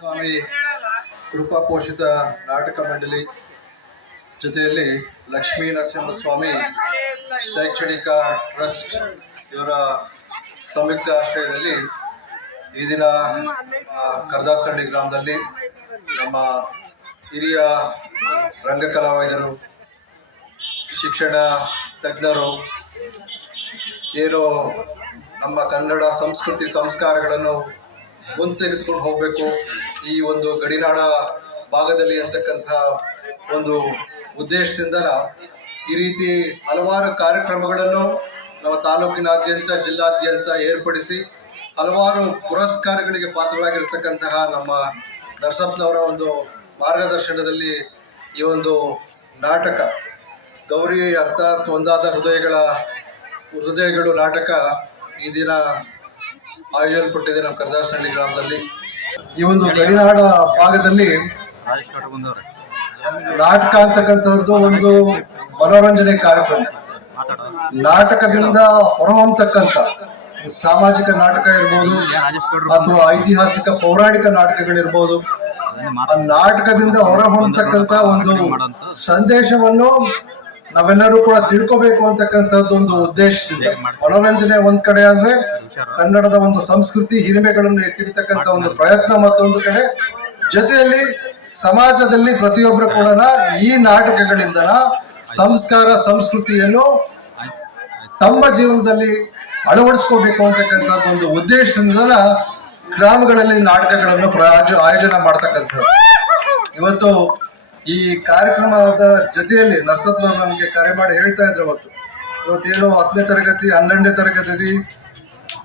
ಸ್ವಾಮಿ ಕೃಪಾ ಪೋಷಿತ ನಾಟಕ ಮಂಡಳಿ ಜೊತೆಯಲ್ಲಿ ಲಕ್ಷ್ಮೀ ನರಸಿಂಹಸ್ವಾಮಿ ಶೈಕ್ಷಣಿಕ ಟ್ರಸ್ಟ್ ಇವರ ಸಂಯುಕ್ತ ಆಶ್ರಯದಲ್ಲಿ ಈ ದಿನ ಕರ್ದಾಸ್ತಳ್ಳಿ ಗ್ರಾಮದಲ್ಲಿ ನಮ್ಮ ಹಿರಿಯ ರಂಗಕಲಾವಿದರು, ಶಿಕ್ಷಣ ತಜ್ಞರು ಏನು ನಮ್ಮ ಕನ್ನಡ ಸಂಸ್ಕೃತಿ ಸಂಸ್ಕಾರಗಳನ್ನು ಮುಂತೆಗೆದುಕೊಂಡು ಹೋಗಬೇಕು, ಈ ಒಂದು ಗಡಿನಾಡ ಭಾಗದಲ್ಲಿ ಅಂತಕ್ಕಂತಹ ಒಂದು ಉದ್ದೇಶದಿಂದ ಈ ರೀತಿ ಹಲವಾರು ಕಾರ್ಯಕ್ರಮಗಳನ್ನು ನಮ್ಮ ತಾಲೂಕಿನಾದ್ಯಂತ ಜಿಲ್ಲಾದ್ಯಂತ ಏರ್ಪಡಿಸಿ ಹಲವಾರು ಪುರಸ್ಕಾರಗಳಿಗೆ ಪಾತ್ರರಾಗಿರ್ತಕ್ಕಂತಹ ನಮ್ಮ ನರಸಪ್ಪನವರ ಒಂದು ಮಾರ್ಗದರ್ಶನದಲ್ಲಿ ಈ ಒಂದು ನಾಟಕ ಗೌರಿ ಅರ್ಥಾತ್ ಒಂದಾದ ಹೃದಯಗಳು ನಾಟಕ ಈ ದಿನ ಆಯೋಜಲ್ಪಟ್ಟಿದೆ ನಮ್ಮ ಕರ್ದಾಸಹಳ್ಳಿ ಗ್ರಾಮದಲ್ಲಿ. ಈ ಒಂದು ಗಡಿನಾಡ ಭಾಗದಲ್ಲಿ ನಾಟಕ ಅಂತಕ್ಕಂಥದ್ದು ಒಂದು ಮನೋರಂಜನೆ ಕಾರ್ಯಕ್ರಮ. ನಾಟಕದಿಂದ ಹೊರಹೊಮ್ಮತಕ್ಕಂಥ ಸಾಮಾಜಿಕ ನಾಟಕ ಇರ್ಬೋದು ಅಥವಾ ಐತಿಹಾಸಿಕ ಪೌರಾಣಿಕ ನಾಟಕಗಳಿರ್ಬೋದು, ಆ ನಾಟಕದಿಂದ ಹೊರಹೊಮ್ಮತಕ್ಕಂಥ ಒಂದು ಸಂದೇಶವನ್ನು ನಾವೆಲ್ಲರೂ ಕೂಡ ತಿಳ್ಕೋಬೇಕು ಅಂತಕ್ಕಂಥದ್ದು ಒಂದು ಉದ್ದೇಶದಿಂದ ಮನೋರಂಜನೆ ಒಂದ್ ಕಡೆ ಆದ್ರೆ ಕನ್ನಡದ ಒಂದು ಸಂಸ್ಕೃತಿ ಹಿರಿಮೆಗಳನ್ನು ಎತ್ತಿಡ್ತಕ್ಕಂಥ ಒಂದು ಪ್ರಯತ್ನ ಮತ್ತೊಂದು ಕಡೆ, ಜೊತೆಯಲ್ಲಿ ಸಮಾಜದಲ್ಲಿ ಪ್ರತಿಯೊಬ್ಬರು ಕೂಡ ಈ ನಾಟಕಗಳಿಂದ ಸಂಸ್ಕಾರ ಸಂಸ್ಕೃತಿಯನ್ನು ತಮ್ಮ ಜೀವನದಲ್ಲಿ ಅಳವಡಿಸ್ಕೋಬೇಕು ಅಂತಕ್ಕಂಥದ್ದು ಒಂದು ಉದ್ದೇಶದಿಂದ ಗ್ರಾಮಗಳಲ್ಲಿ ನಾಟಕಗಳನ್ನು ಆಯೋಜನೆ ಮಾಡ್ತಕ್ಕಂಥದ್ದು. ಇವತ್ತು ಈ ಕಾರ್ಯಕ್ರಮದ ಜೊತೆಯಲ್ಲಿ ನರಸಪ್ಪನವರು ನಮಗೆ ಕರೆ ಮಾಡಿ ಹೇಳ್ತಾ ಇದ್ರು, ಇವತ್ತೇನು 10ನೇ ತರಗತಿ 12ನೇ ತರಗತಿ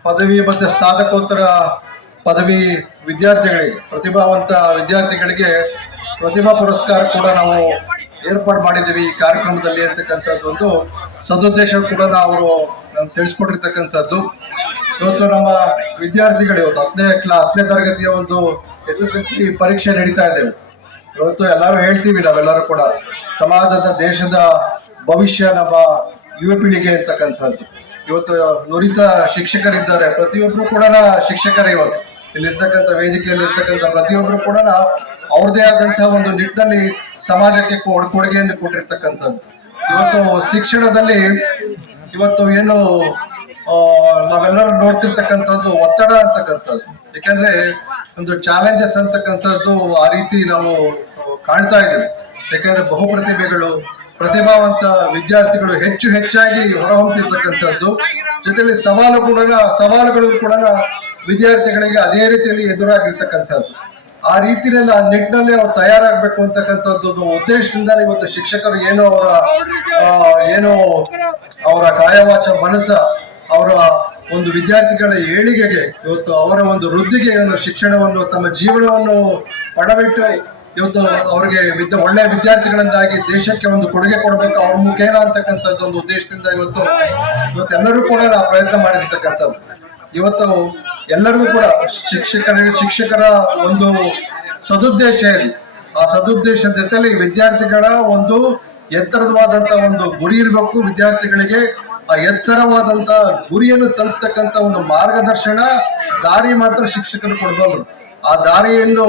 ಪದವಿ ಮತ್ತು ಸ್ನಾತಕೋತ್ತರ ಪದವಿ ವಿದ್ಯಾರ್ಥಿಗಳಿಗೆ, ಪ್ರತಿಭಾವಂತ ವಿದ್ಯಾರ್ಥಿಗಳಿಗೆ ಪ್ರತಿಭಾ ಪುರಸ್ಕಾರ ಕೂಡ ನಾವು ಏರ್ಪಾಡು ಮಾಡಿದ್ದೀವಿ ಈ ಕಾರ್ಯಕ್ರಮದಲ್ಲಿ ಅಂತಕ್ಕಂಥದ್ದು ಒಂದು ಸದುದ್ದೇಶ ಕೂಡ ಅವರು ನಮ್ಗೆ ತಿಳಿಸ್ಕೊಟ್ಟಿರ್ತಕ್ಕಂಥದ್ದು. ಇವತ್ತು ನಮ್ಮ ವಿದ್ಯಾರ್ಥಿಗಳು ಇವತ್ತು 10ನೇ ತರಗತಿಯ ಒಂದು SSLC ಪರೀಕ್ಷೆ ನಡೀತಾ ಇದ್ದೇವೆ. ಇವತ್ತು ಎಲ್ಲರೂ ಹೇಳ್ತೀವಿ, ನಾವೆಲ್ಲರೂ ಕೂಡ ಸಮಾಜದ ದೇಶದ ಭವಿಷ್ಯ ನಮ್ಮ ಯುವ ಪೀಳಿಗೆ ಅಂತಕ್ಕಂಥದ್ದು. ಇವತ್ತು ನುರಿತ ಶಿಕ್ಷಕರಿದ್ದಾರೆ, ಪ್ರತಿಯೊಬ್ಬರು ಕೂಡ ಶಿಕ್ಷಕರೇ. ಇವತ್ತು ಇಲ್ಲಿರ್ತಕ್ಕಂಥ ವೇದಿಕೆಯಲ್ಲಿ ಇರ್ತಕ್ಕಂಥ ಪ್ರತಿಯೊಬ್ಬರು ಕೂಡ ಅವ್ರದೇ ಆದಂತಹ ಒಂದು ನಿಟ್ಟಿನಲ್ಲಿ ಸಮಾಜಕ್ಕೆ ಕೊಡುಗೆಯನ್ನು ಕೊಟ್ಟಿರ್ತಕ್ಕಂಥದ್ದು. ಇವತ್ತು ಶಿಕ್ಷಣದಲ್ಲಿ ಇವತ್ತು ಏನು ನಾವೆಲ್ಲರೂ ನೋಡ್ತಿರ್ತಕ್ಕಂಥದ್ದು ಒತ್ತಡ ಅಂತಕ್ಕಂಥದ್ದು, ಯಾಕಂದ್ರೆ ಒಂದು ಚಾಲೆಂಜಸ್ ಅಂತಕ್ಕಂಥದ್ದು ಆ ರೀತಿ ನಾವು ಕಾಣ್ತಾ ಇದ್ದೀವಿ. ಯಾಕಂದ್ರೆ ಪ್ರತಿಭಾವಂತ ವಿದ್ಯಾರ್ಥಿಗಳು ಹೆಚ್ಚಾಗಿ ಹೊರಹೊಮ್ಮತಿರ್ತಕ್ಕಂಥದ್ದು, ಜೊತೆಲಿ ಸವಾಲುಗಳು ಕೂಡ ವಿದ್ಯಾರ್ಥಿಗಳಿಗೆ ಅದೇ ರೀತಿಯಲ್ಲಿ ಎದುರಾಗಿರ್ತಕ್ಕಂಥದ್ದು. ಆ ರೀತಿಯಲ್ಲಿ ಆ ನಿಟ್ಟಿನಲ್ಲಿ ಅವ್ರು ತಯಾರಾಗಬೇಕು ಅಂತಕ್ಕಂಥದ್ದು ಉದ್ದೇಶದಿಂದ ಇವತ್ತು ಶಿಕ್ಷಕರು ಅವರ ಕಾಯವಾಚ ಮನಸ್ಸ ಅವರ ಒಂದು ವಿದ್ಯಾರ್ಥಿಗಳ ಏಳಿಗೆಗೆ ಇವತ್ತು ಅವರ ಒಂದು ವೃದ್ಧಿಗೆ ಶಿಕ್ಷಣವನ್ನು ತಮ್ಮ ಜೀವನವನ್ನು ಪಣವಿಟ್ಟು ಇವತ್ತು ಅವ್ರಿಗೆ ಒಳ್ಳೆಯ ವಿದ್ಯಾರ್ಥಿಗಳನ್ನಾಗಿ ದೇಶಕ್ಕೆ ಒಂದು ಕೊಡುಗೆ ಕೊಡಬೇಕು ಅವ್ರ ಮುಖೇನ ಅಂತಕ್ಕಂಥದ್ದು ಒಂದು ಉದ್ದೇಶದಿಂದ ಇವತ್ತೆಲ್ಲರೂ ಕೂಡ ಪ್ರಯತ್ನ ಮಾಡಿರ್ತಕ್ಕಂಥದ್ದು. ಇವತ್ತು ಎಲ್ಲರಿಗೂ ಕೂಡ ಶಿಕ್ಷಕರ ಒಂದು ಸದುದ್ದೇಶ ಇದೆ. ಆ ಸದುದ್ದೇಶದ ಜೊತೆಲಿ ವಿದ್ಯಾರ್ಥಿಗಳ ಒಂದು ಎತ್ತರವಾದಂತ ಒಂದು ಗುರಿ ಇರಬೇಕು. ವಿದ್ಯಾರ್ಥಿಗಳಿಗೆ ಆ ಎತ್ತರವಾದಂತ ಗುರಿಯನ್ನು ತಲುಪತಕ್ಕಂಥ ಒಂದು ಮಾರ್ಗದರ್ಶನ ದಾರಿ ಮಾತ್ರ ಶಿಕ್ಷಕರು ಕೊಡಬಲ್ಲರು. ಆ ದಾರಿಯನ್ನು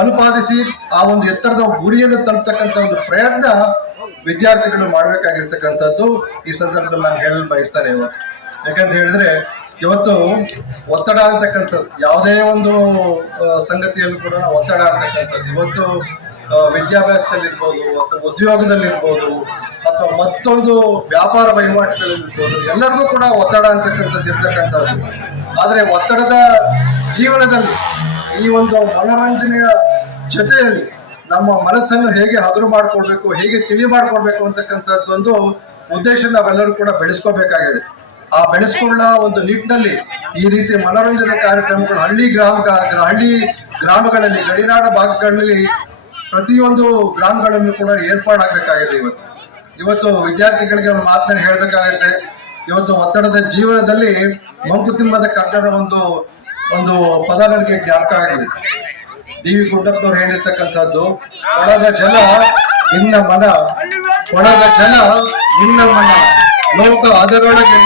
ಅನುಪಾದಿಸಿ ಆ ಒಂದು ಎತ್ತರದ ಗುರಿಯನ್ನು ತಲುಪತಕ್ಕಂಥ ಒಂದು ಪ್ರಯತ್ನ ವಿದ್ಯಾರ್ಥಿಗಳು ಮಾಡಬೇಕಾಗಿರ್ತಕ್ಕಂಥದ್ದು ಈ ಸಂದರ್ಭದಲ್ಲಿ ನಾನು ಹೇಳಲು ಬಯಸ್ತಾನೆ. ಯಾಕಂತ ಹೇಳಿದ್ರೆ ಇವತ್ತು ಒತ್ತಡ ಅಂತಕ್ಕಂಥದ್ದು ಯಾವುದೇ ಒಂದು ಸಂಗತಿಯಲ್ಲೂ ಕೂಡ ಒತ್ತಡ ಅಂತಕ್ಕಂಥದ್ದು ಇವತ್ತು ವಿದ್ಯಾಭ್ಯಾಸದಲ್ಲಿರ್ಬೋದು ಅಥವಾ ಉದ್ಯೋಗದಲ್ಲಿರ್ಬೋದು ಅಥವಾ ಮತ್ತೊಂದು ವ್ಯಾಪಾರ ವಹಿವಾಟುಗಳಲ್ಲಿರ್ಬೋದು, ಎಲ್ಲರಿಗೂ ಕೂಡ ಒತ್ತಡ ಅಂತಕ್ಕಂಥದ್ದು ಇರ್ತಕ್ಕಂಥದ್ದು. ಆದರೆ ಒತ್ತಡದ ಜೀವನದಲ್ಲಿ ಈ ಒಂದು ಮನೋರಂಜನೆಯ ಜೊತೆಯಲ್ಲಿ ನಮ್ಮ ಮನಸ್ಸನ್ನು ಹೇಗೆ ಹಗುರು ಮಾಡಿಕೊಡ್ಬೇಕು, ಹೇಗೆ ತಿಳಿ ಮಾಡಿಕೊಡ್ಬೇಕು ಅಂತಕ್ಕಂಥದ್ದು ಒಂದು ಉದ್ದೇಶ ನಾವೆಲ್ಲರೂ ಕೂಡ ಬೆಳೆಸ್ಕೋಬೇಕಾಗಿದೆ. ಆ ಬೆಳೆಸ್ಕೊಳ್ಳ ಒಂದು ನಿಟ್ಟಿನಲ್ಲಿ ಈ ರೀತಿ ಮನೋರಂಜನೆ ಕಾರ್ಯಕ್ರಮಗಳು ಹಳ್ಳಿ ಗ್ರಾಮಗಳಲ್ಲಿ ಗಡಿನಾಡ ಭಾಗಗಳಲ್ಲಿ ಪ್ರತಿಯೊಂದು ಗ್ರಾಮಗಳಲ್ಲೂ ಕೂಡ ಏರ್ಪಾಡಾಗಬೇಕಾಗಿದೆ. ಇವತ್ತು ವಿದ್ಯಾರ್ಥಿಗಳಿಗೆ ಒಂದು ಮಾತನ್ನು ಹೇಳಬೇಕಾಗುತ್ತೆ. ಇವತ್ತು ಒತ್ತಡದ ಜೀವನದಲ್ಲಿ ಮಂಕುತಿಮ್ಮದ ಕಗ್ಗದ ಒಂದು ಪದ ನನಗೆ ಜ್ಞಾಪಕ ಆಗಿದೆ. ಡಿ.ವಿ. ಗುಂಡಪ್ಪನವ್ರು ಹೇಳಿರ್ತಕ್ಕಂಥದ್ದು, ಕೊಳದ ಜಲ ನಿನ್ನ ಮನ ಲೋಕ ಅದರೊಳಗೆ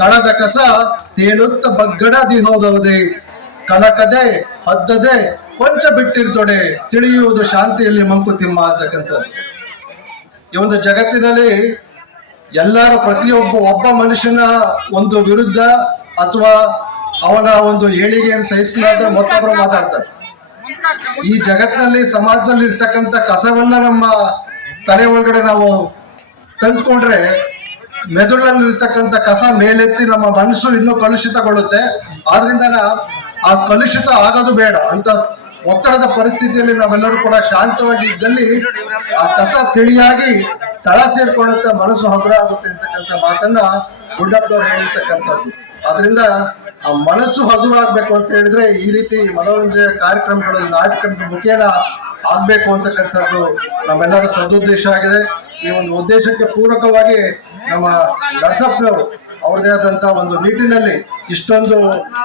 ತಳದ ಕಸ ತೇಲುತ್ತ ಬಗ್ಗಡದಿ ಹೋದವುದೇ. ಕನಕದೆ ಹದ್ದದೆ ಕೊಂಚ ಬಿಟ್ಟಿರ್ತೊಡೆ ತಿಳಿಯುವುದು ಶಾಂತಿಯಲ್ಲಿ ಮಂಕುತಿಮ್ಮ ಅಂತಕ್ಕಂಥದ್ದು. ಈ ಒಂದು ಜಗತ್ತಿನಲ್ಲಿ ಎಲ್ಲರೂ ಒಬ್ಬ ಮನುಷ್ಯನ ಒಂದು ವಿರುದ್ಧ ಅಥವಾ ಅವನ ಒಂದು ಏಳಿಗೆಯನ್ನು ಸಹಿಸಲಾದ ಮತ್ತೊಬ್ಬರು ಮಾತಾಡ್ತಾರೆ. ಈ ಜಗತ್ತಿನಲ್ಲಿ ಸಮಾಜದಲ್ಲಿ ಇರ್ತಕ್ಕಂಥ ಕಸವನ್ನ ನಮ್ಮ ತಲೆ ಒಳಗಡೆ ನಾವು ತಂದ್ಕೊಂಡ್ರೆ ಮೆದುಳಲ್ಲಿ ಇರ್ತಕ್ಕಂಥ ಕಸ ಮೇಲೆತ್ತಿ ನಮ್ಮ ಮನಸ್ಸು ಇನ್ನೂ ಕಲುಷಿತಗೊಳ್ಳುತ್ತೆ. ಆದ್ರಿಂದ ಆ ಕಲುಷಿತ ಆಗೋದು ಬೇಡ ಅಂತ ಒತ್ತಡದ ಪರಿಸ್ಥಿತಿಯಲ್ಲಿ ನಾವೆಲ್ಲರೂ ಕೂಡ ಶಾಂತವಾಗಿ ಇದ್ದಲ್ಲಿ ಆ ಕಸ ತಿಳಿಯಾಗಿ ತಳ ಸೇರ್ಕೊಳ್ಳುತ್ತೆ, ಮನಸ್ಸು ಹಗುರ ಆಗುತ್ತೆ ಅಂತಕ್ಕಂಥ ಮಾತನ್ನ ಗುಡ್ಡಪ್ಪದವ್ರು ಹೇಳಿರ್ತಕ್ಕಂಥದ್ದು. ಆದ್ರಿಂದ ಆ ಮನಸ್ಸು ಹಗುರ ಆಗ್ಬೇಕು ಅಂತ ಹೇಳಿದ್ರೆ ಈ ರೀತಿ ಮನೋರಂಜನೆ ಕಾರ್ಯಕ್ರಮಗಳು ನಾಟಕದ ಮುಖೇನ ಆಗ್ಬೇಕು ಅಂತಕ್ಕಂಥದ್ದು ನಮ್ಮೆಲ್ಲರ ಸದುದ್ದೇಶ ಆಗಿದೆ. ಈ ಒಂದು ಉದ್ದೇಶಕ್ಕೆ ಪೂರಕವಾಗಿ ನಮ್ಮ ನರಸಪ್ಪನವರು ಅವ್ರದೇ ಆದಂತ ಒಂದು ನಿಟ್ಟಿನಲ್ಲಿ ಇಷ್ಟೊಂದು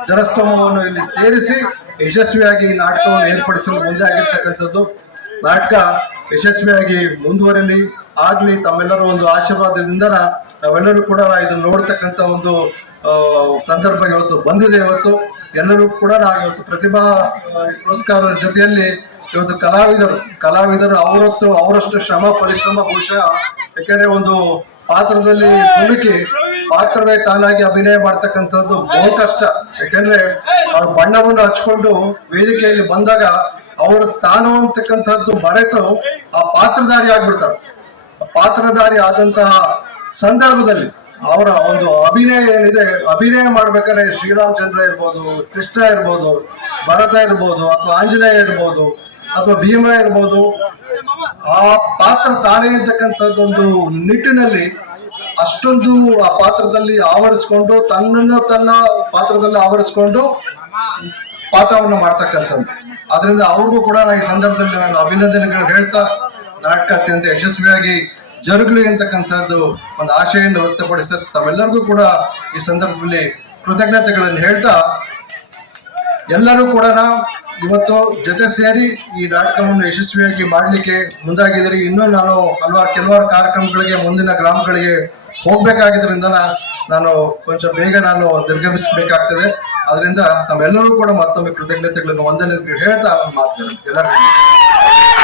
ಜನಸ್ತೋಮವನ್ನು ಇಲ್ಲಿ ಸೇರಿಸಿ ಯಶಸ್ವಿಯಾಗಿ ಈ ನಾಟಕವನ್ನು ಏರ್ಪಡಿಸಲು ಮುಂದೆ ಆಗಿರ್ತಕ್ಕಂಥದ್ದು. ನಾಟಕ ಯಶಸ್ವಿಯಾಗಿ ಮುಂದುವರಿಲಿ ಆಗ್ಲಿ ತಮ್ಮೆಲ್ಲರ ಒಂದು ಆಶೀರ್ವಾದದಿಂದ ನಾವೆಲ್ಲರೂ ಕೂಡ ಇದನ್ನು ನೋಡ್ತಕ್ಕಂಥ ಒಂದು ಸಂದರ್ಭ ಇವತ್ತು ಬಂದಿದೆ. ಇವತ್ತು ಎಲ್ಲರೂ ಕೂಡ ನಾವು ಇವತ್ತು ಪ್ರತಿಭಾ ಪುರಸ್ಕಾರರ ಜೊತೆಯಲ್ಲಿ ಇವತ್ತು ಕಲಾವಿದರು ಅವರಷ್ಟು ಶ್ರಮ ಪರಿಶ್ರಮ ಬಹುಶಃ ಯಾಕೆಂದ್ರೆ ಒಂದು ಪಾತ್ರದಲ್ಲಿ ಮುಳುಕಿ ಪಾತ್ರವೇ ತಾನಾಗಿ ಅಭಿನಯ ಮಾಡ್ತಕ್ಕಂಥದ್ದು ಬಹು ಕಷ್ಟ. ಯಾಕೆಂದ್ರೆ ಅವ್ರ ಬಣ್ಣವನ್ನು ಹಚ್ಕೊಂಡು ವೇದಿಕೆಯಲ್ಲಿ ಬಂದಾಗ ಅವರು ತಾನು ಅಂತಕ್ಕಂಥದ್ದು ಮರೆತು ಆ ಪಾತ್ರಧಾರಿ ಆಗ್ಬಿಡ್ತಾರೆ. ಪಾತ್ರಧಾರಿ ಆದಂತಹ ಸಂದರ್ಭದಲ್ಲಿ ಅವರ ಒಂದು ಅಭಿನಯ ಏನಿದೆ, ಅಭಿನಯ ಮಾಡ್ಬೇಕಾದ್ರೆ ಶ್ರೀರಾಮಚಂದ್ರ ಇರ್ಬೋದು, ಕೃಷ್ಣ ಇರ್ಬೋದು, ಭರತ ಇರ್ಬೋದು, ಅಥವಾ ಆಂಜನೇಯ ಇರ್ಬೋದು, ಅಥವಾ ಭೀಮ ಇರ್ಬೋದು, ಆ ಪಾತ್ರ ತಾನೇ ಅಂತಕ್ಕಂಥದ್ದು ಒಂದು ನಿಟ್ಟಿನಲ್ಲಿ ಅಷ್ಟೊಂದು ಆ ಪಾತ್ರದಲ್ಲಿ ಆವರಿಸ್ಕೊಂಡು ತನ್ನ ಪಾತ್ರದಲ್ಲಿ ಆವರಿಸ್ಕೊಂಡು ಪಾತ್ರವನ್ನು ಮಾಡ್ತಕ್ಕಂಥದ್ದು. ಆದ್ರಿಂದ ಅವ್ರಿಗೂ ಕೂಡ ಈ ಸಂದರ್ಭದಲ್ಲಿ ನಾನು ಅಭಿನಂದನೆಗಳು ಹೇಳ್ತಾ ನಾಟಕ ಅತ್ಯಂತ ಯಶಸ್ವಿಯಾಗಿ ಜರುಗಲಿ ಅಂತಕ್ಕಂಥದ್ದು ಒಂದು ಆಶೆಯನ್ನು ವ್ಯಕ್ತಪಡಿಸ ತಾವೆಲ್ಲರಿಗೂ ಕೂಡ ಈ ಸಂದರ್ಭದಲ್ಲಿ ಕೃತಜ್ಞತೆಗಳನ್ನು ಹೇಳ್ತಾ ಎಲ್ಲರೂ ಕೂಡ ಇವತ್ತು ಜೊತೆ ಸೇರಿ ಈ ನಾಟಕವನ್ನು ಯಶಸ್ವಿಯಾಗಿ ಮಾಡಲಿಕ್ಕೆ ಮುಂದಾಗಿದ್ದೀರಿ. ಇನ್ನೂ ನಾನು ಕೆಲವಾರು ಕಾರ್ಯಕ್ರಮಗಳಿಗೆ ಮುಂದಿನ ಗ್ರಾಮಗಳಿಗೆ ಹೋಗ್ಬೇಕಾಗಿದ್ರಿಂದ ನಾನು ಕೊಂಚ ಬೇಗ ನಿರ್ಗಮಿಸಬೇಕಾಗ್ತದೆ. ಅದರಿಂದ ನಾವೆಲ್ಲರೂ ಕೂಡ ಮತ್ತೊಮ್ಮೆ ಕೃತಜ್ಞತೆಗಳನ್ನು ವಂದನೆ ಹೇಳ್ತಾ ನಾನು ಮಾತುಗಳನ್ನು ಎಲ್ಲರಿಗೂ